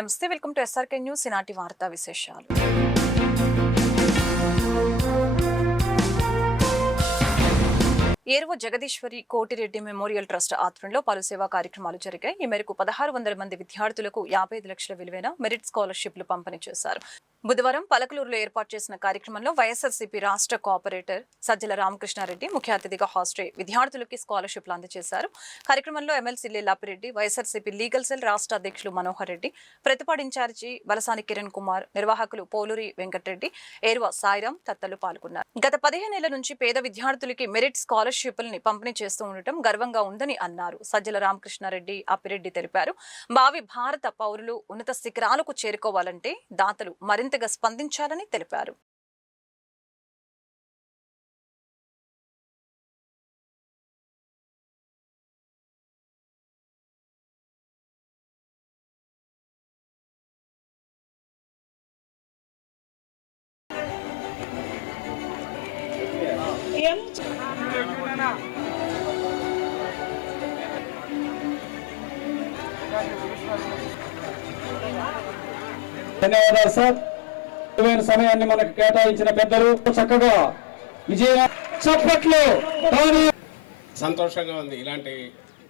నమస్తే, welcome to SRK news. ఈనాటి వార్తా విశేషాలు. ఏరువ జగదీశ్వరి కోటిరెడ్డి మెమోరియల్ ట్రస్ట్ ఆధ్వర్యంలో పలు సేవా కార్యక్రమాలు జరిగాయి. ఈ మేరకు 1600 మంది విద్యార్థులకు 55 లక్షల విలువైన మెరిట్ స్కాలర్షిప్లు పంపిణీ చేశారు. బుధవారం పలకలూరులో ఏర్పాటు చేసిన కార్యక్రమంలో వైఎస్ఆర్సీపీ రాష్ట్ర కోఆపరేటర్ సజ్జల రామకృష్ణారెడ్డి ముఖ్య అతిథిగా హాజరై విద్యార్థులకి స్కాలర్షిప్లు అందజేశారు. కార్యక్రమంలో ఎమ్మెల్సీ లిల్లాపిరెడ్డి, వైఎస్ఆర్సీపీ లీగల్ సెల్ రాష్ట్ర అధ్యక్షులు మనోహర్ రెడ్డి, ప్రతిపాడు ఇన్ఛార్జి బలసాని కిరణ్ కుమార్, నిర్వాహకులు పోలూరి వెంకటరెడ్డి, ఏరువ సాయిరాం తదితరులు పాల్గొన్నారు. గత 15 ఏళ్ల నుంచి పేద విద్యార్థులకి మెరిట్ స్కాలర్షిప్లని పంపిణీ చేస్తూ ఉండటం గర్వంగా ఉందని అన్నారు. సజ్జల రామకృష్ణారెడ్డి అప్పిరెడ్డి తెలిపారు. భావి భారత పౌరులు ఉన్నత శిఖరాలకు చేరుకోవాలంటే దాతలు మరింతగా స్పందించాలని తెలిపారు. ధన్యవాదాలు సార్. విలువైన సమయాన్ని మనకు కేటాయించిన పెద్దలు చక్కగా విజయ చప్పట్లు. సంతోషంగా ఉంది ఇలాంటి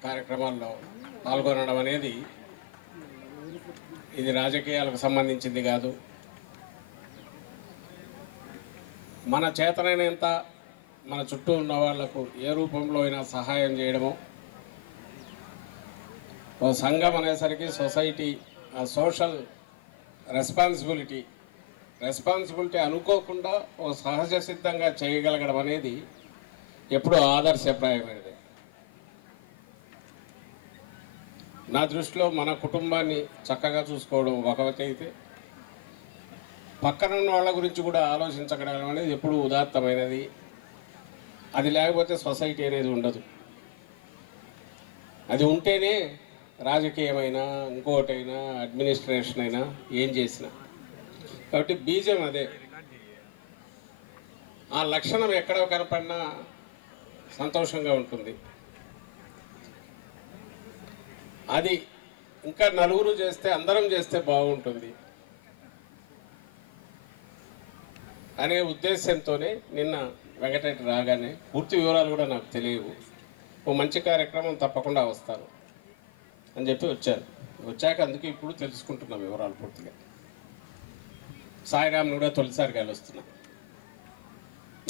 కార్యక్రమాల్లో పాల్గొనడం అనేది. ఇది రాజకీయాలకు సంబంధించింది కాదు. మన చేతనైనంత మన చుట్టూ ఉన్న వాళ్లకు ఏ రూపంలో అయినా సహాయం చేయడము. ఓ సంఘం అనేసరికి సొసైటీ సోషల్ రెస్పాన్సిబిలిటీ అనుకోకుండా ఓ సహజ సిద్ధంగా చేయగలగడం అనేది ఎప్పుడూ ఆదర్శప్రాయమైనది. నా దృష్టిలో మన కుటుంబాన్ని చక్కగా చూసుకోవడం ఒకవైతే అయితే, పక్కనున్న వాళ్ళ గురించి కూడా ఆలోచించగలగడం అనేది ఎప్పుడూ ఉదాత్తమైనది. అది లేకపోతే సొసైటీ అనేది ఉండదు. అది ఉంటేనే రాజకీయమైనా ఇంకోటైనా అడ్మినిస్ట్రేషన్ అయినా ఏం చేసినా. కాబట్టి బీజం అదే. ఆ లక్షణం ఎక్కడో కనపడినా సంతోషంగా ఉంటుంది. అది ఇంకా నలుగురు చేస్తే, అందరం చేస్తే బాగుంటుంది అనే ఉద్దేశంతోనే నిన్న వెంకటరెడ్డి రాగానే, పూర్తి వివరాలు కూడా నాకు తెలియవు, ఓ మంచి కార్యక్రమం తప్పకుండా వస్తారు అని చెప్పి వచ్చాక అందుకే ఇప్పుడు తెలుసుకుంటున్నాం వివరాలు పూర్తిగా. సాయిరామ్ని కూడా తొలిసారి కలుస్తున్నా.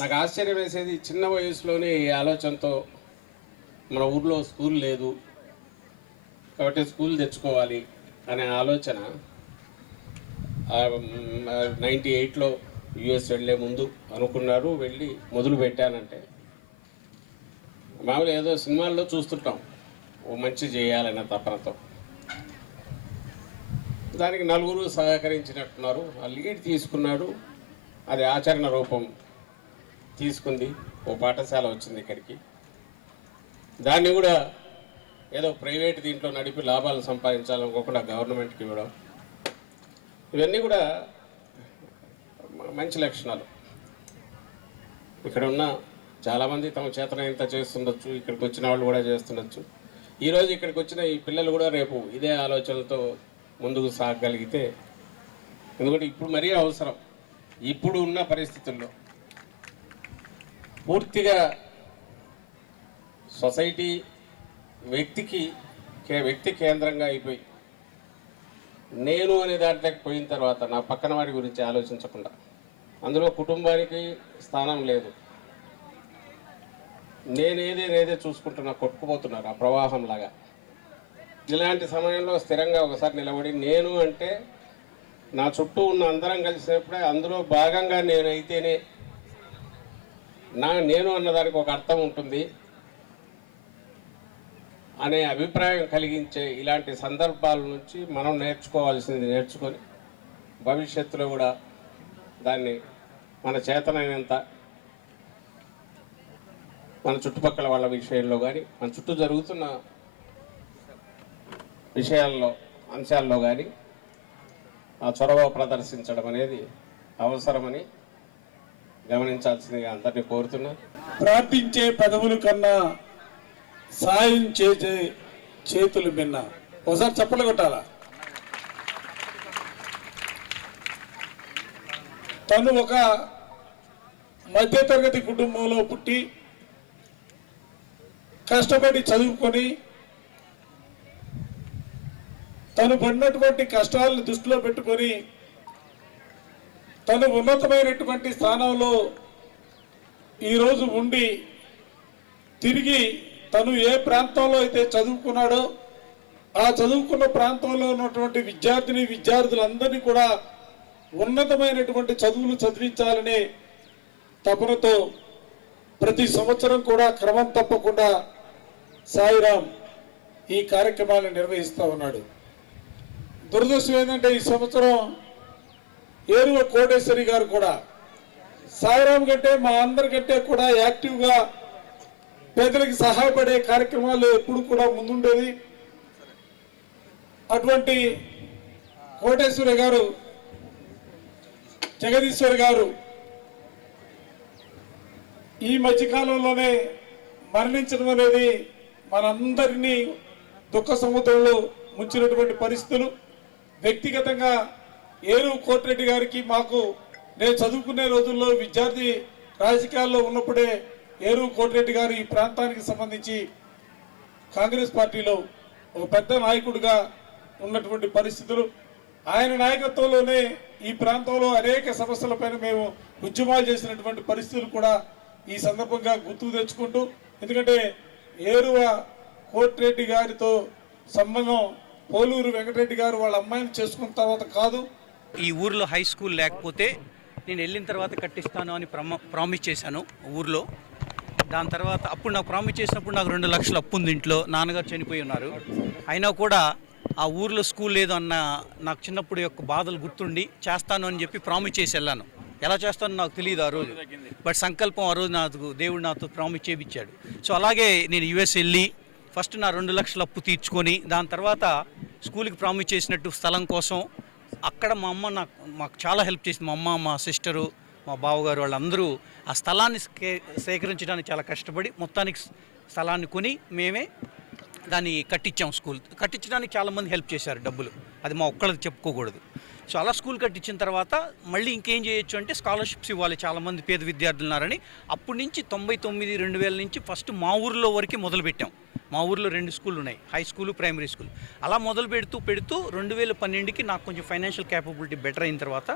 నాకు ఆశ్చర్యం వేసేది, చిన్న వయసులోనే ఈ ఆలోచనతో మన ఊర్లో స్కూల్ లేదు కాబట్టి స్కూల్ తెచ్చుకోవాలి అనే ఆలోచన 98లో యుఎస్ వెళ్ళే ముందు అనుకున్నారు. వెళ్ళి మొదలు పెట్టానంటే, మామూలు ఏదో సినిమాల్లో చూస్తుంటాం ఓ మంచి చేయాలనే తపనతో. దానికి నలుగురు సహకరించినట్టున్నారు. ఆ లీడ్ తీసుకున్నాడు, అది ఆచరణ రూపం తీసుకుంది. ఓ పాఠశాల వచ్చింది ఇక్కడికి. దాన్ని కూడా ఏదో ప్రైవేట్ దీంట్లో నడిపి లాభాలు సంపాదించాలనుకోకుండా గవర్నమెంట్కి ఇవ్వడం, ఇవన్నీ కూడా మంచి లక్షణాలు. ఇక్కడ ఉన్న చాలామంది తమ చేతనైనంత చేస్తుండొచ్చు, ఇక్కడికి వచ్చిన వాళ్ళు కూడా చేస్తుండొచ్చు. ఈరోజు ఇక్కడికి వచ్చిన ఈ పిల్లలు కూడా రేపు ఇదే ఆలోచనలతో ముందుకు సాగగలిగితే, ఎందుకంటే ఇప్పుడు మరీ అవసరం. ఇప్పుడు ఉన్న పరిస్థితుల్లో పూర్తిగా సొసైటీ వ్యక్తి కేంద్రంగా అయిపోయి, నేను అనే దాంట్లోకి పోయిన తర్వాత నా పక్కన వాడి గురించి ఆలోచించకుండా, అందులో కుటుంబానికి స్థానం లేదు, నేనేదే చూసుకుంటున్నా, కొట్టుకుపోతున్నారు ఆ ప్రవాహంలాగా. ఇలాంటి సమయంలో స్థిరంగా ఒకసారి నిలబడి, నేను అంటే నా చుట్టూ ఉన్న అందరం కలిసినప్పుడే అందులో భాగంగా నేనైతేనే నేను అన్నదానికి ఒక అర్థం ఉంటుంది అనే అభిప్రాయం కలిగించే ఇలాంటి సందర్భాల నుంచి మనం నేర్చుకోవాల్సింది నేర్చుకొని, భవిష్యత్తులో కూడా దాన్ని మన చేతనైనంత మన చుట్టుపక్కల వాళ్ళ విషయంలో కానీ, మన చుట్టూ జరుగుతున్న అంశాల్లో కానీ ఆ చొరవ ప్రదర్శించడం అనేది అవసరమని గమనించాల్సిందిగా అందరినీ కోరుతున్నా. ప్రార్థించే పదవుల కన్నా సాయం చేసే చేతులు మిన్న. ఒకసారి చప్పట్లు కొట్టాలా? తను ఒక మధ్యతరగతి కుటుంబంలో పుట్టి కష్టపడి చదువుకొని తను పడినటువంటి కష్టాలను దృష్టిలో పెట్టుకొని తను ఉన్నతమైనటువంటి స్థానంలో ఈరోజు ఉండి తిరిగి తను ఏ ప్రాంతంలో అయితే చదువుకున్నాడో ఆ చదువుకున్న ప్రాంతంలో ఉన్నటువంటి విద్యార్థులందరినీ కూడా ఉన్నతమైనటువంటి చదువులు చదివించాలనే తపనతో ప్రతి సంవత్సరం కూడా క్రమం తప్పకుండా సాయిరాం ఈ కార్యక్రమాలను నిర్వహిస్తూ ఉన్నాడు. దురదృష్టం ఏంటంటే ఈ సంవత్సరం ఏరువ కోటేశ్వరి గారు కూడా సాయిరాం కంటే మా అందరికంటే కూడా యాక్టివ్గా పేదలకు సహాయపడే కార్యక్రమాలు ఎప్పుడు కూడా ముందుండేది. అటువంటి కోటేశ్వరి గారు, జగదీశ్వరి గారు ఈ మధ్యకాలంలోనే మరణించడం అనేది మనందరినీ దుఃఖ సముద్రంలో ముంచినటువంటి పరిస్థితులు. వ్యక్తిగతంగా ఏరువ కోటిరెడ్డి గారికి మాకు నేను చదువుకునే రోజుల్లో విద్యార్థి రాజకీయాల్లో ఉన్నప్పుడే ఏరువ కోటిరెడ్డి గారు ఈ ప్రాంతానికి సంబంధించి కాంగ్రెస్ పార్టీలో ఒక పెద్ద నాయకుడిగా ఉన్నటువంటి పరిస్థితులు. ఆయన నాయకత్వంలోనే ఈ ప్రాంతంలో అనేక సమస్యలపైన మేము ఉద్యమాలు చేసినటువంటి పరిస్థితులు కూడా ఈ సందర్భంగా గుర్తుకు తెచ్చుకుంటూ, ఎందుకంటే ఏరువ కోటిరెడ్డి గారితో సంబంధం పోలూరు వెంకటరెడ్డి గారు వాళ్ళ అమ్మాయిని చేసుకున్న తర్వాత కాదు. ఈ ఊర్లో హై స్కూల్ లేకపోతే నేను వెళ్ళిన తర్వాత కట్టిస్తాను అని ప్రామిస్ చేశాను ఊర్లో. దాని తర్వాత అప్పుడు నాకు ప్రామిస్ చేసినప్పుడు నాకు 2 లక్షలు అప్పు ఉంది ఇంట్లో, నాన్నగారు చనిపోయి ఉన్నారు. అయినా కూడా ఆ ఊర్లో స్కూల్ లేదు అన్న నాకు చిన్నప్పుడు యొక్క బాధలు గుర్తుండి చేస్తాను అని చెప్పి ప్రామిస్ చేసి వెళ్ళాను. ఎలా చేస్తానో నాకు తెలియదు ఆ రోజు, బట్ సంకల్పం ఆ రోజు నాకు దేవుడు నాతో ప్రామిస్ చేయించాడు. సో అలాగే నేను యుఎస్ వెళ్ళి ఫస్ట్ నా 2 లక్షల అప్పు తీర్చుకొని దాని తర్వాత స్కూల్కి ప్రామిస్ చేసినట్టు స్థలం కోసం అక్కడ మా అమ్మ మాకు చాలా హెల్ప్ చేసింది. మా అమ్మ, మా సిస్టరు, మా బావగారు వాళ్ళందరూ ఆ స్థలాన్ని సేకరించడానికి చాలా కష్టపడి మొత్తానికి స్థలాన్ని కొని మేమే దాన్ని కట్టించాం. స్కూల్ కట్టించడానికి చాలామంది హెల్ప్ చేశారు, డబ్బులు అది మా ఒక్కళ్ళది చెప్పుకోకూడదు. సో అలా స్కూల్ కట్టించిన తర్వాత మళ్ళీ ఇంకేం చేయొచ్చు అంటే స్కాలర్షిప్స్ ఇవ్వాలి, చాలామంది పేద విద్యార్థులు ఉన్నారని అప్పటి నుంచి 99, 2000 నుంచి ఫస్ట్ మా ఊరిలో వరకే మొదలుపెట్టాం. మా ఊరిలో 2 స్కూళ్ళు ఉన్నాయి, హై స్కూలు, ప్రైమరీ స్కూల్. అలా మొదలు పెడుతూ 2012కి నాకు కొంచెం ఫైనాన్షియల్ క్యాపబిలిటీ బెటర్ అయిన తర్వాత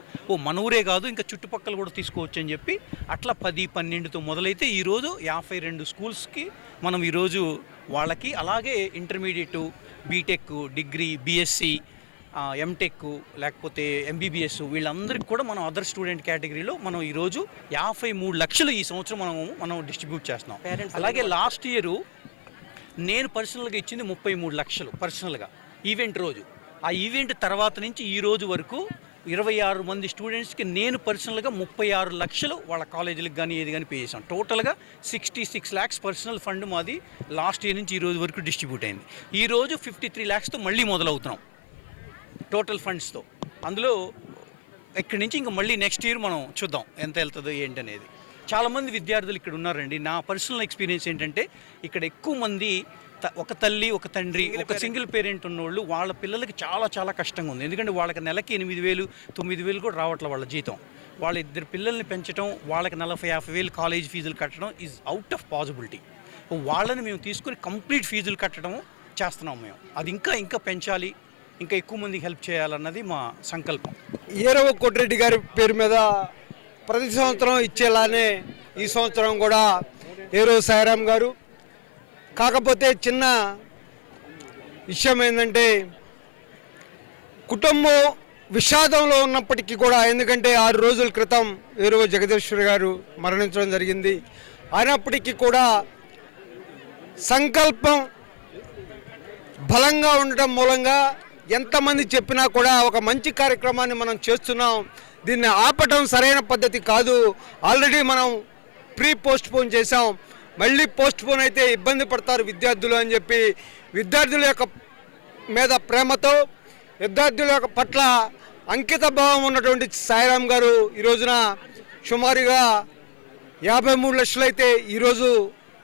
మన ఊరే కాదు ఇంకా చుట్టుపక్కల కూడా తీసుకోవచ్చు అని చెప్పి అట్లా 10, 12తో మొదలైతే ఈరోజు 52 స్కూల్స్కి మనం ఈరోజు వాళ్ళకి, అలాగే intermediate, BTech, degree, BSc, MTech లేకపోతే ఎంబీబీఎస్ వీళ్ళందరికీ కూడా మనం అదర్ స్టూడెంట్ కేటగిరీలో మనం ఈరోజు 53 లక్షలు ఈ సంవత్సరం మనం డిస్ట్రిబ్యూట్ చేస్తున్నాం. అలాగే లాస్ట్ ఇయర్ నేను పర్సనల్గా ఇచ్చింది 33 లక్షలు పర్సనల్గా ఈవెంట్ రోజు. ఆ ఈవెంట్ తర్వాత నుంచి ఈ రోజు వరకు 26 మంది స్టూడెంట్స్కి నేను పర్సనల్గా 36 లక్షలు వాళ్ళ కాలేజీలకు కానీ ఏది కానీ పే చేసాం. టోటల్గా 66 lakhs పర్సనల్ ఫండ్ మాది లాస్ట్ ఇయర్ నుంచి ఈ రోజు వరకు డిస్ట్రిబ్యూట్ అయింది. ఈరోజు 53 lakhsతో మళ్ళీ మొదలవుతున్నాం టోటల్ ఫండ్స్తో. అందులో ఇక్కడి నుంచి ఇంకా మళ్ళీ నెక్స్ట్ ఇయర్ మనం చూద్దాం ఎంత వెళ్తుందో ఏంటనేది. చాలామంది విద్యార్థులు ఇక్కడ ఉన్నారండి. నా పర్సనల్ ఎక్స్పీరియన్స్ ఏంటంటే ఇక్కడ ఎక్కువ మంది ఒక తల్లి, ఒక తండ్రి, ఒక సింగిల్ పేరెంట్ ఉన్నోళ్ళు వాళ్ళ పిల్లలకి చాలా చాలా కష్టంగా ఉంది. ఎందుకంటే వాళ్ళకి నెలకి 8,000, 9,000 కూడా రావట్లే వాళ్ళ జీతం. వాళ్ళ 2 పిల్లల్ని పెంచడం, వాళ్ళకి 40,000-50,000 కాలేజ్ ఫీజులు కట్టడం ఈజ్ అవుట్ ఆఫ్ పాసిబిలిటీ. వాళ్ళని మేము తీసుకుని కంప్లీట్ ఫీజులు కట్టడం చేస్తున్నాం మేము. అది ఇంకా పెంచాలి, ఇంకా ఎక్కువ మందికి హెల్ప్ చేయాలన్నది మా సంకల్పం. ఏరువ కోటిరెడ్డి గారి పేరు మీద ప్రతి సంవత్సరం ఇచ్చేలానే ఈ సంవత్సరం కూడా ఏరువ సాయిరాం గారు. కాకపోతే చిన్న విషయం ఏంటంటే కుటుంబం విషాదంలో ఉన్నప్పటికీ కూడా, ఎందుకంటే 6 రోజుల క్రితం ఏరువ జగదీశ్వరి గారు మరణించడం జరిగింది. అయినప్పటికీ కూడా సంకల్పం బలంగా ఉండటం మూలంగా ఎంతమంది చెప్పినా కూడా ఒక మంచి కార్యక్రమాన్ని మనం చేస్తున్నాం. దీన్ని ఆపటం సరైన పద్ధతి కాదు. ఆల్రెడీ మనం పోస్ట్పోన్ చేసాం, మళ్ళీ పోస్ట్పోన్ అయితే ఇబ్బంది పడతారు విద్యార్థులు అని చెప్పి విద్యార్థుల యొక్క మీద ప్రేమతో, విద్యార్థుల యొక్క పట్ల అంకిత భావం ఉన్నటువంటి సాయిరాం గారు ఈ రోజున సుమారుగా 53 లక్షలు అయితే ఈరోజు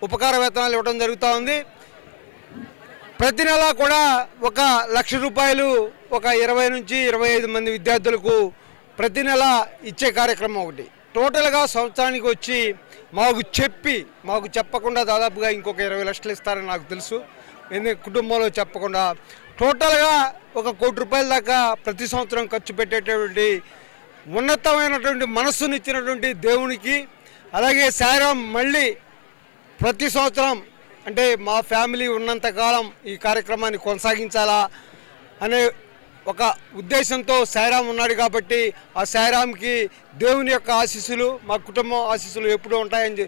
ఉపకార వేతనాలు ఇవ్వడం జరుగుతూ ఉంది. ప్రతి నెల కూడా 1 లక్ష రూపాయలు ఒక 20 నుంచి 25 మంది విద్యార్థులకు ప్రతి నెల ఇచ్చే కార్యక్రమం ఒకటి. టోటల్గా సంవత్సరానికి వచ్చి మాకు చెప్పకుండా దాదాపుగా ఇంకొక 20 లక్షలు ఇస్తారని నాకు తెలుసు. కుటుంబంలో చెప్పకుండా టోటల్గా 1 కోటి రూపాయల దాకా ప్రతి సంవత్సరం ఖర్చు పెట్టేటటువంటి ఉన్నతమైనటువంటి మనస్సునిచ్చినటువంటి దేవునికి, అలాగే సాయిరామ్ మళ్ళీ ప్రతి సంవత్సరం అంటే మా ఫ్యామిలీ ఉన్నంతకాలం ఈ కార్యక్రమాన్ని కొనసాగించాలా అనే ఒక ఉద్దేశంతో సాయిరామ్ ఉన్నాడు కాబట్టి ఆ సాయిరామ్కి దేవుని యొక్క ఆశీస్సులు, మా కుటుంబం ఆశీస్సులు ఎప్పుడూ ఉంటాయని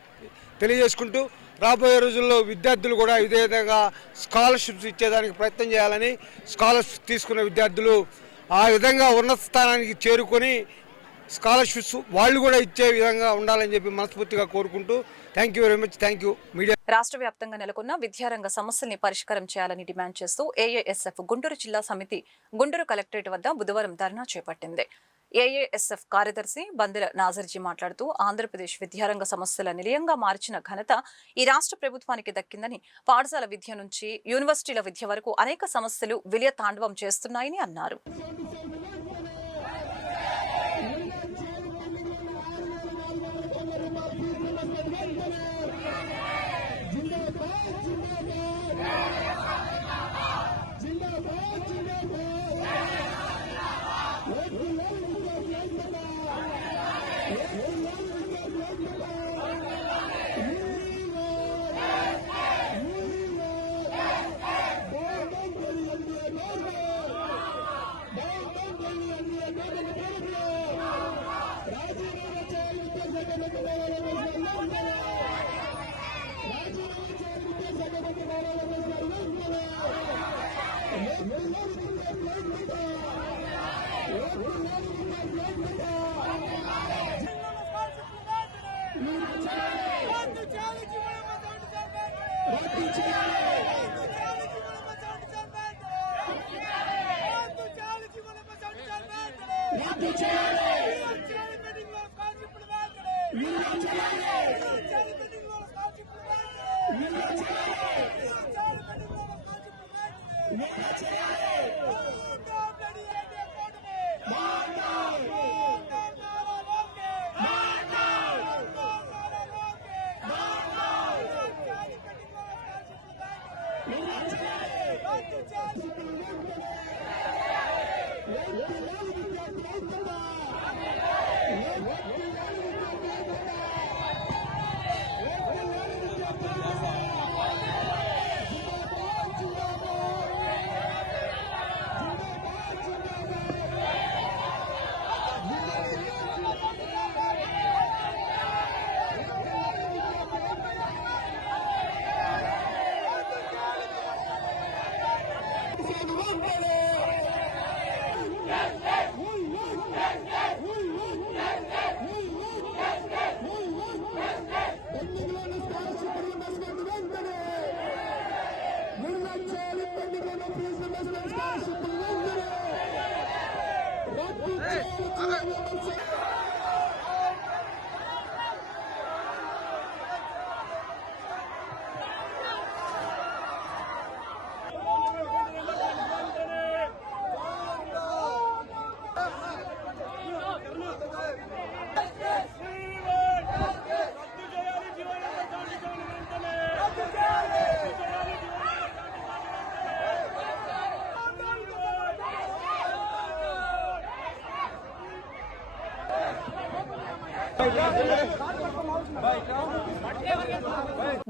తెలియజేసుకుంటూ, రాబోయే రోజుల్లో విద్యార్థులు కూడా ఇదే విధంగా స్కాలర్షిప్స్ ఇచ్చేదానికి ప్రయత్నం చేయాలని, స్కాలర్షిప్ తీసుకున్న విద్యార్థులు ఆ విధంగా ఉన్నత స్థానానికి చేరుకొని స్కాలర్షిప్స్ వాళ్ళు కూడా ఇచ్చే విధంగా ఉండాలని చెప్పి మనస్ఫూర్తిగా కోరుకుంటూ thank you very much. Thank you media. రాష్ట్ర వ్యాప్తంగా నెలకొన్న విద్యారంగ సమస్యల్ని పరిష్కారం చేయాలని డిమాండ్ చేస్తూ ఏఏఎస్ఎఫ్ గుంటూరు జిల్లా సమితి గుంటూరు కలెక్టరేట్ వద్ద బుధవారం ధర్నా చేపట్టింది. ఏఏఎస్ఎఫ్ కార్యదర్శి బందెల నాజర్జీ మాట్లాడుతూ ఆంధ్రప్రదేశ్ విద్యారంగ సమస్యల నిలయంగా మార్చిన ఘనత ఈ రాష్ట్ర ప్రభుత్వానికి దక్కిందని, పాఠశాల విద్య నుంచి యూనివర్సిటీల విద్య వరకు అనేక సమస్యలు విలయ తాండవం చేస్తున్నాయని అన్నారు.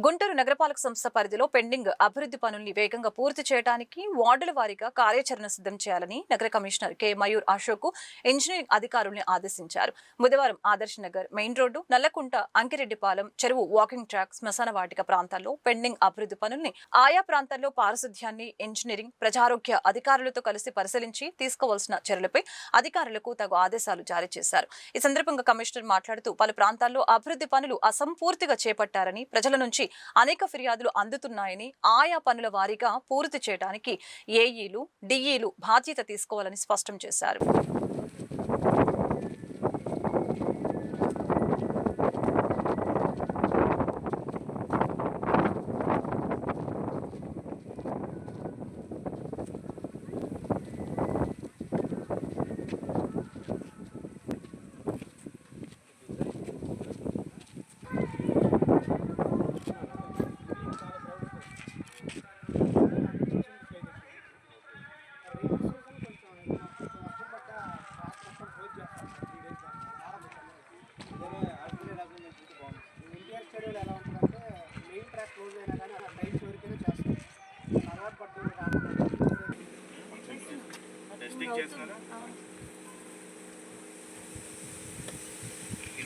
గుంటూరు నగరపాలక సంస్థ పరిధిలో పెండింగ్ అభివృద్ధి పనుల్ని వేగంగా పూర్తి చేయడానికి వార్డుల వారీగా కార్యాచరణ సిద్ధం చేయాలని నగర commissioner K Mayur Ashok engineering అధికారుల్ని ఆదేశించారు. బుధవారం ఆదర్శ్ నగర్, మెయిన్ రోడ్డు, నల్లకుంట, అంకిరెడ్డిపాలెం, చెరువు, వాకింగ్ ట్రాక్, శ్మశాన వాటిక ప్రాంతాల్లో పెండింగ్ అభివృద్ధి పనుల్ని ఆయా ప్రాంతాల్లో పారిశుధ్యాన్ని ఇంజనీరింగ్, ప్రజారోగ్య అధికారులతో కలిసి పరిశీలించి తీసుకోవాల్సిన చర్యలపై అధికారులకు తగు ఆదేశాలు జారీ చేశారు. ఈ సందర్భంగా కమిషనర్ మాట్లాడుతూ పలు ప్రాంతాల్లో అభివృద్ధి పనులు అసంపూర్తిగా చేపట్టారని, ప్రజల నుంచి అనేక ఫిర్యాదులు అందుతున్నాయని, ఆయా పనుల వారీగా పూర్తి చేయడానికి ఏఈలు, డిఈలు బాధ్యత తీసుకోవాలని స్పష్టం చేశారు.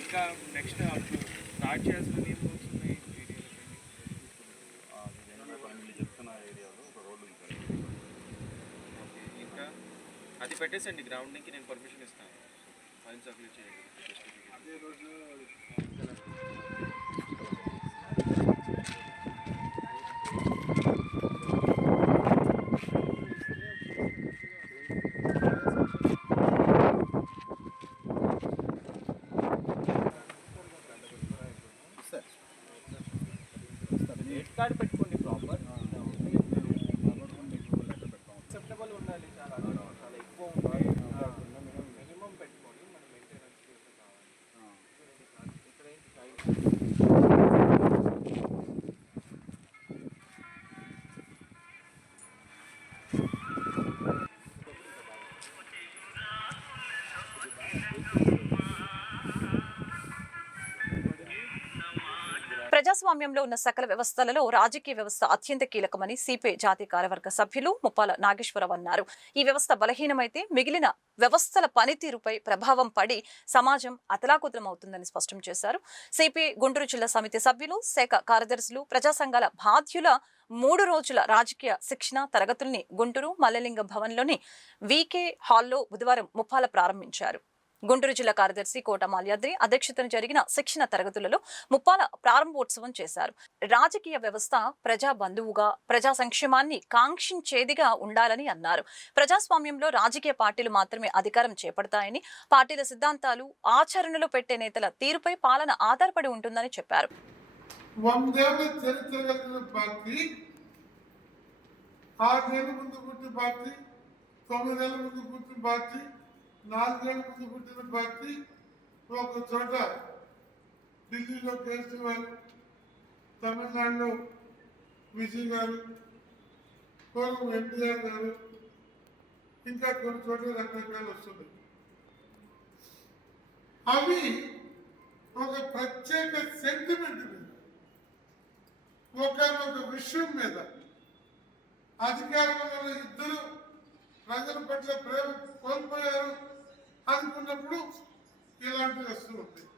ఇంకా నెక్స్ట్ అప్పుడు స్టార్ట్ చేయాల్సిన నీళ్ళు వర్క్స్ ఉన్నాయి ఓకే ఇంకా అది పెట్టేసండి గ్రౌండింగ్కి నేను పర్మిషన్ ఇస్తాను ఫైన్ సబ్మిట్ చేయండి అదే రోజు డేట్ కార్డ్ పెట్టుకోండి ప్రాపర్ అక్సెప్టబుల్ ఉండాలి చాలా చాలా ఎక్కువ ఉండాలి మినిమం పెట్టుకోండి మన మెయింటెనెన్స్ కావాలి ఇక్కడ ఏంటి ప్రజాస్వామ్యంలో ఉన్న సకల వ్యవస్థలలో రాజకీయ వ్యవస్థ అత్యంత కీలకమని సిపిఐ జాతీయ కార్యవర్గ సభ్యులు ముప్పాల నాగేశ్వరరావు అన్నారు. ఈ వ్యవస్థ బలహీనమైతే మిగిలిన వ్యవస్థల పనితీరుపై ప్రభావం పడి సమాజం అతలాకుతలమవుతుందని స్పష్టం చేశారు. సిపిఐ గుంటూరు జిల్లా సమితి సభ్యులు, శాఖ కార్యదర్శులు, ప్రజా సంఘాల బాధ్యుల 3 రోజుల రాజకీయ శిక్షణ తరగతుల్ని గుంటూరు మల్లెలింగ భవన్లోని వీకే హాల్లో బుధవారం ముప్పాల ప్రారంభించారు. గుంటూరు జిల్లా కార్యదర్శి కోట మాల్యాద్రి అధ్యక్షతన జరిగిన శిక్షణ తరగతులలో ముప్పాల ప్రారంభోత్సవం చేశారు. రాజకీయ వ్యవస్థ ప్రజా బంధువుగా, ప్రజా సంక్షేమాన్ని కాంక్షించేదిగా ఉండాలని అన్నారు. ప్రజాస్వామ్యంలో రాజకీయ పార్టీలు మాత్రమే అధికారం చేపడతాయని, పార్టీల సిద్ధాంతాలు ఆచరణలో పెట్టే నేతల తీరుపై పాలన ఆధారపడి ఉంటుందని చెప్పారు. 100 ఏళ్ల చరిత్ర కలిగిన పార్టీ, 6 ఏళ్ల ముందు పుట్టిన పార్టీ, 9 ఏళ్ల ముందు పుట్టిన పార్టీ, 4 ఏళ్ల ముందు పుట్టిన పార్టీ, ఒక చోట ఢిల్లీలో కేజ్రీవాల్, తమిళనాడులో విజయ్ గారు, పూర్వం ఎన్టీఆర్ గారు, ఇంకా కొన్ని చోట్ల రకరకాలు వస్తున్నాయి. అవి ఒక ప్రత్యేక సెంటిమెంట్ మీద, ఒక విషయం మీద అధికారంలో ఇద్దరు ప్రజల పట్ల ప్రేమ కోల్పోయారు అనుకున్నప్పుడు ఇలాంటి వస్తువులు ఉంటాయి.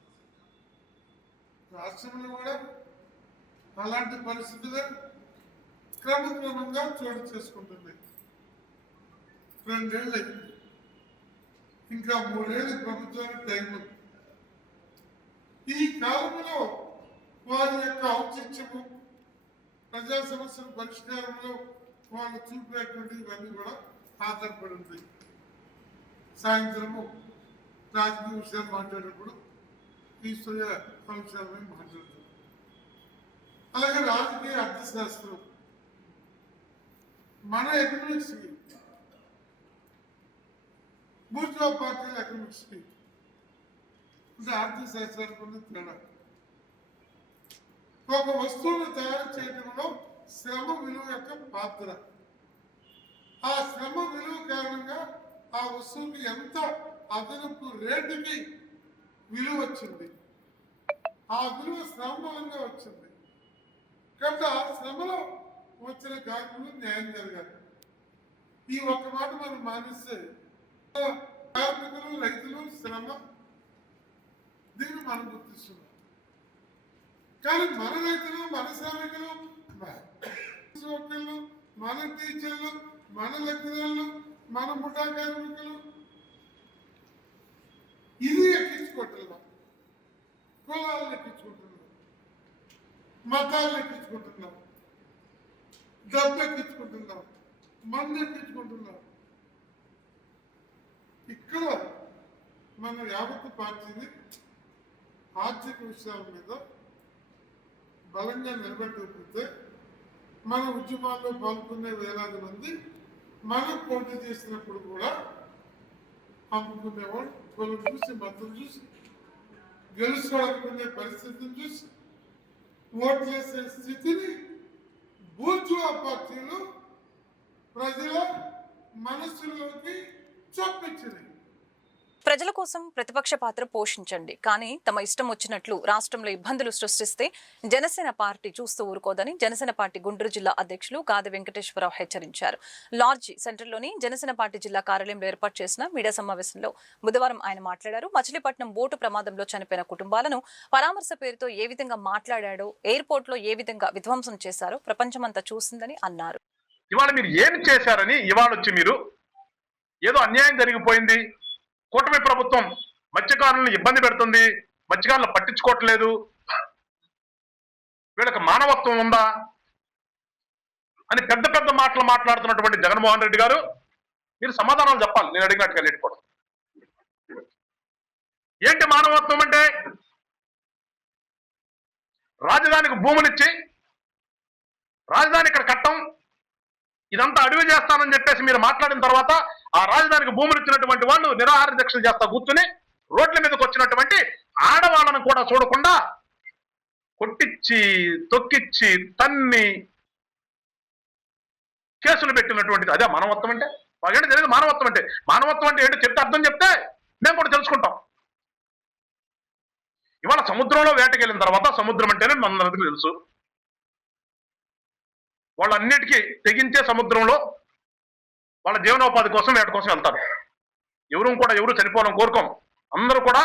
రాష్ట్రంలో కూడా అలాంటి పరిస్థితులు క్రమక్రమంగా చోటు చేసుకుంటుంది. 2 ఏళ్ళు అయింది, ఇంకా 3 ఏళ్ళు ప్రభుత్వానికి టైం ఉంది. ఈ కాలంలో వారి యొక్క ఔచిత్యము, ప్రజా సమస్యల పరిష్కారంలో వాళ్ళు చూపేటువంటి ఇవన్నీ కూడా ఆధారపడి ఉంది. సాయంత్రము రాజకీయ విషయాలు మాట్లాడేటప్పుడు ఈశ్వర్య అంశాలపై మాట్లాడుతారు. అలాగే రాజకీయ అర్థశాస్త్రం, మన ఎకనామిక్స్కి, బూర్జువా పార్టీల ఎకనామిక్స్కి అంటే ఆర్థిక శాస్త్రానికి ఉన్న తేడా. ఒక వస్తువును తయారు చేయడంలో శ్రమ విలువ యొక్క పాత్ర, ఆ శ్రమ విలువ కారణంగా ఆ వస్తువుకి ఎంత అదనపు రేటుకి విలువ వచ్చింది, ఆ విలువ శ్రమ మూలంగా వచ్చింది. కాబట్టి ఆ శ్రమలో వచ్చిన కార్మికులు న్యాయం జరగాలి. ఈ ఒక్క మాట మనం మానేస్తే కార్మికులు, రైతులు శ్రమ దీన్ని మనం గుర్తిస్తున్నాం. కానీ మన రైతులు, మన శ్రామికులు, మన టీచర్లు, మన లెక్చరర్లు, మన ముఠా కార్మికులు ఇది ఎక్కించుకుంటున్నాం. కులాలను ఎక్కించుకుంటున్నాం, మతాలను ఎక్కించుకుంటున్నాం, డబ్బు ఎక్కించుకుంటున్నాం, మందు ఎక్కించుకుంటున్నాం. ఇక్కడ మన యావత్ పార్టీని ఆర్థిక విషయాల మీద బలంగా నిలబెట్టకపోతే మన ఉద్యమాల్లో పాల్గొనే వేలాది మంది మనం పోటీ చేసినప్పుడు కూడా అమ్ముకునేవాడు కులం చూసి, మతం చూసి, గెలుచుకోవాలనుకునే పరిస్థితిని చూసి ఓట్లేసే స్థితిని బూర్జువా పార్టీలు ప్రజల మనస్సులోకి చొప్పించినాయి. ప్రజల కోసం ప్రతిపక్ష పాత్ర పోషించండి, కానీ తమ ఇష్టం వచ్చినట్లు రాష్ట్రంలో ఇబ్బందులు సృష్టిస్తే జనసేన పార్టీ చూస్తూ ఊరుకోదని జనసేన పార్టీ గుంటూరు జిల్లా అధ్యక్షులు గాది వెంకటేశ్వరరావు హెచ్చరించారు. లార్జీ సెంటర్లోని జనసేన పార్టీ జిల్లా కార్యాలయంలో ఏర్పాటు చేసిన మీడియా సమావేశంలో బుధవారం ఆయన మాట్లాడారు. మచిలీపట్నం బోటు ప్రమాదంలో చనిపోయిన కుటుంబాలను పరామర్శ పేరుతో ఏ విధంగా మాట్లాడాడో, ఎయిర్పోర్ట్ లో ఏ విధంగా విధ్వంసం చేశారో ప్రపంచమంతా చూసిందని అన్నారు. ఇవాళ మీరు ఏమి చేశారని ఇవాళ వచ్చి మీరు ఏదో అన్యాయం జరిగిపోయింది, కూటమి ప్రభుత్వం మత్స్యకారులను ఇబ్బంది పెడుతుంది, మత్స్యకారులు పట్టించుకోవట్లేదు, వీళ్ళకి మానవత్వం ఉందా అని పెద్ద పెద్ద మాటలు మాట్లాడుతున్నటువంటి జగన్మోహన్ రెడ్డి గారు మీరు సమాధానాలు చెప్పాలి. నేను అడిగినట్టుగా లేకపోవడం ఏంటి మానవత్వం అంటే? రాజధానికి భూములిచ్చి రాజధాని ఇక్కడ కట్టం, ఇదంతా అడవి చేస్తానని చెప్పేసి మీరు మాట్లాడిన తర్వాత ఆ రాజధానికి భూములు ఇచ్చినటువంటి వాళ్ళు నిరాహార దీక్షలు చేస్తా కూర్చుని రోడ్ల మీదకి వచ్చినటువంటి ఆడవాళ్ళను కూడా చూడకుండా కొట్టించి తొక్కిచ్చి తన్ని కేసులు పెట్టినటువంటిది అదే మానవత్వం అంటే? మాకేంటి తెలియదు మానవత్వం అంటే. మానవత్వం అంటే ఏంటో చెప్తే అర్థం చెప్తే మేము కూడా తెలుసుకుంటాం. ఇవాళ సముద్రంలో వేటకెళ్ళిన తర్వాత సముద్రం అంటేనే మనందరికీ తెలుసు. వాళ్ళన్నిటికీ తెగించే సముద్రంలో వాళ్ళ జీవనోపాధి కోసం వేట కోసం వెళ్తారు. ఎవరు చనిపోవాలని కోరుకోం. అందరూ కూడా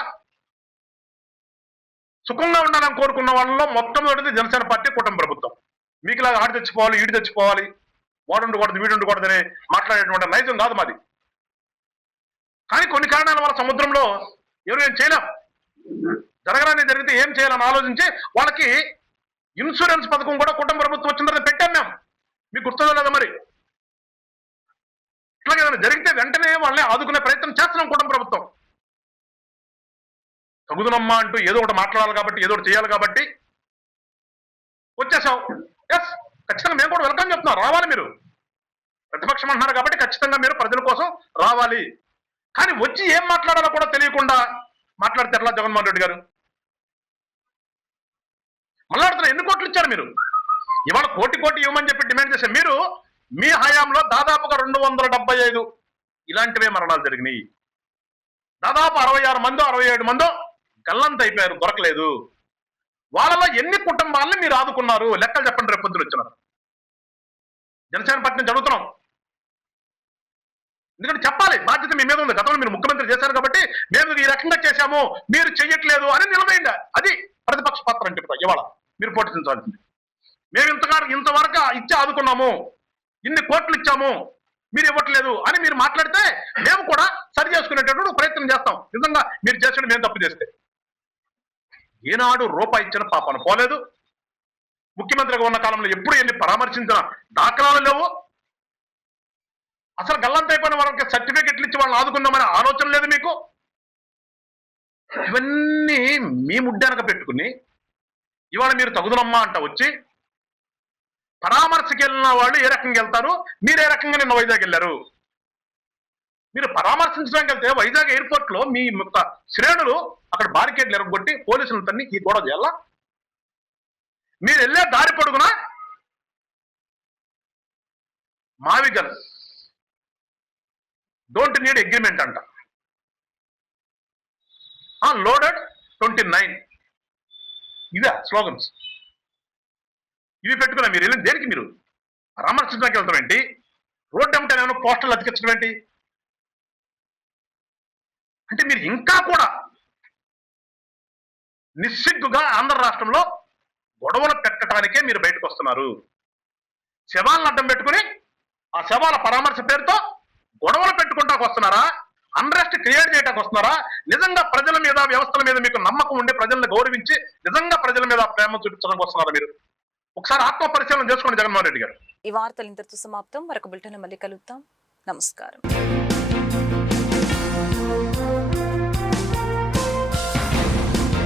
సుఖంగా ఉండాలని కోరుకున్న వాళ్ళలో మొట్టమొదటిది జనసేన పార్టీ, కూటమి ప్రభుత్వం. మీకులాగా ఆడి తెచ్చిపోవాలి, ఈడు తెచ్చిపోవాలి, వాడుండకూడదు వీడుండకూడదని మాట్లాడేటువంటి నైజం కాదు మాది. కానీ కొన్ని కారణాల వల్ల సముద్రంలో ఎవరు ఏం చేయలేం. జరగరాని జరిగితే ఏం చేయాలని ఆలోచించి వాళ్ళకి ఇన్సూరెన్స్ పథకం కూడా కూటమి ప్రభుత్వం వచ్చిన తర్వాత పెట్టాం మేము. మీకు గుర్తుందో లేదా మరి? ఇట్లాగే ఏదైనా జరిగితే వెంటనే వాళ్ళని ఆదుకునే ప్రయత్నం చేస్తున్నాం కూటమి ప్రభుత్వం. తగుదనమ్మా అంటూ ఏదో ఒకటి మాట్లాడాలి కాబట్టి, ఏదో ఒకటి చేయాలి కాబట్టి వచ్చేసాం. ఎస్, ఖచ్చితంగా మేము కూడా వెల్కమ్ చెప్తున్నాం, రావాలి మీరు. ప్రతిపక్షం అంటున్నారు కాబట్టి ఖచ్చితంగా మీరు ప్రజల కోసం రావాలి. కానీ వచ్చి ఏం మాట్లాడాలో కూడా తెలియకుండా మాట్లాడితే ఎట్లా జగన్మోహన్ రెడ్డి గారు? మళ్ళాడుతున్నారు, ఎన్ని కోట్లు ఇచ్చారు మీరు? ఇవాళ కోటి ఇవ్వమని చెప్పి డిమాండ్ చేశారు. మీరు మీ హయాంలో దాదాపుగా 275 ఇలాంటివే మరణాలు జరిగినాయి. దాదాపు 66 మందో 67 మందో గల్లంత అయిపోయారు, దొరకలేదు. వాళ్ళలో ఎన్ని కుటుంబాలను మీరు ఆదుకున్నారు? లెక్కలు చెప్పండి. రేపు పొద్దున వచ్చినారు. జనసేన పార్టీ నుంచి అడుగుతున్నాం, ఎందుకంటే చెప్పాలి, బాధ్యత మీ మీద ఉంది. గతంలో మీరు ముఖ్యమంత్రి చేశారు కాబట్టి మేము ఈ రకంగా చేశాము, మీరు చెయ్యట్లేదు అని నిలవేయండి. అది ప్రతిపక్ష పాత్ర అంటే ఇవాళ మీరు పోటీచించాల్సింది. మేము ఇంతవరకు ఇచ్చి ఆదుకున్నాము, ఇన్ని కోట్లు ఇచ్చాము, మీరు ఇవ్వట్లేదు అని మీరు మాట్లాడితే మేము కూడా సరి చేసుకునేటటువంటి ప్రయత్నం చేస్తాం. నిజంగా మీరు చేసిన మేము తప్పు చేస్తే. ఏనాడు రూపాయి ఇచ్చిన పాపను పోలేదు. ముఖ్యమంత్రిగా ఉన్న కాలంలో ఎప్పుడు ఎన్ని పరామర్శించిన దాఖలాలు లేవు. అసలు గల్లంతైపోయిన వాళ్ళకి సర్టిఫికెట్లు ఇచ్చి వాళ్ళని ఆదుకుందామనే ఆలోచన లేదు మీకు. ఇవన్నీ మీ ముడ్డెనక పెట్టుకుని ఇవాళ మీరు తగుదనమ్మా అంట వచ్చి పరామర్శకి వెళ్ళిన వాళ్ళు ఏ రకంగా వెళ్తారు? మీరు ఏ రకంగా నిన్న వైజాగ్ వెళ్ళారు? మీరు పరామర్శించడానికి వెళ్తే వైజాగ్ ఎయిర్పోర్ట్ లో మీ శ్రేణులు అక్కడ బారికేడ్లు ఎరగొట్టి పోలీసులు తన్ని ఈ గొడవ చేయాలా? మీరు వెళ్ళే దారి పొడుగున మావిగల్ డోంట్ నీడ్ అగ్రిమెంట్ అంట, లోడెడ్ 29 ఇవే స్లోగన్స్. ఇవి పెట్టుకున్నా మీరు వెళ్ళిన దేనికి? మీరు పరామర్శించడానికి వెళ్తాం ఏంటి? రోడ్డు ఏమంటే ఏమైనా పోస్టర్లు అతికించడం ఏంటి? అంటే మీరు ఇంకా కూడా నిస్సిగ్గుగా ఆంధ్ర రాష్ట్రంలో గొడవలు పెట్టడానికే మీరు బయటకు వస్తున్నారు. శవాలను అడ్డం పెట్టుకుని ఆ శవాల పరామర్శ పేరుతో గొడవలు పెట్టుకుంటాకు వస్తున్నారా? అన్రెస్ట్ క్రియేట్ చేయడానికి వస్తున్నారా? నిజంగా ప్రజల మీద, వ్యవస్థల మీద మీకు నమ్మకం ఉండి ప్రజలను గౌరవించి నిజంగా ప్రజల మీద ప్రేమ చూపించడానికి వస్తున్నారా? మీరు ఒకసారి ఆత్మ పరిశీలన చేసుకోండి జగన్మోహన్ రెడ్డి గారు. ఈ వార్తలు ఇంతటితో సమాప్తం. మరొక బులెటిన్ మళ్ళీ కలుద్దాం. నమస్కారం.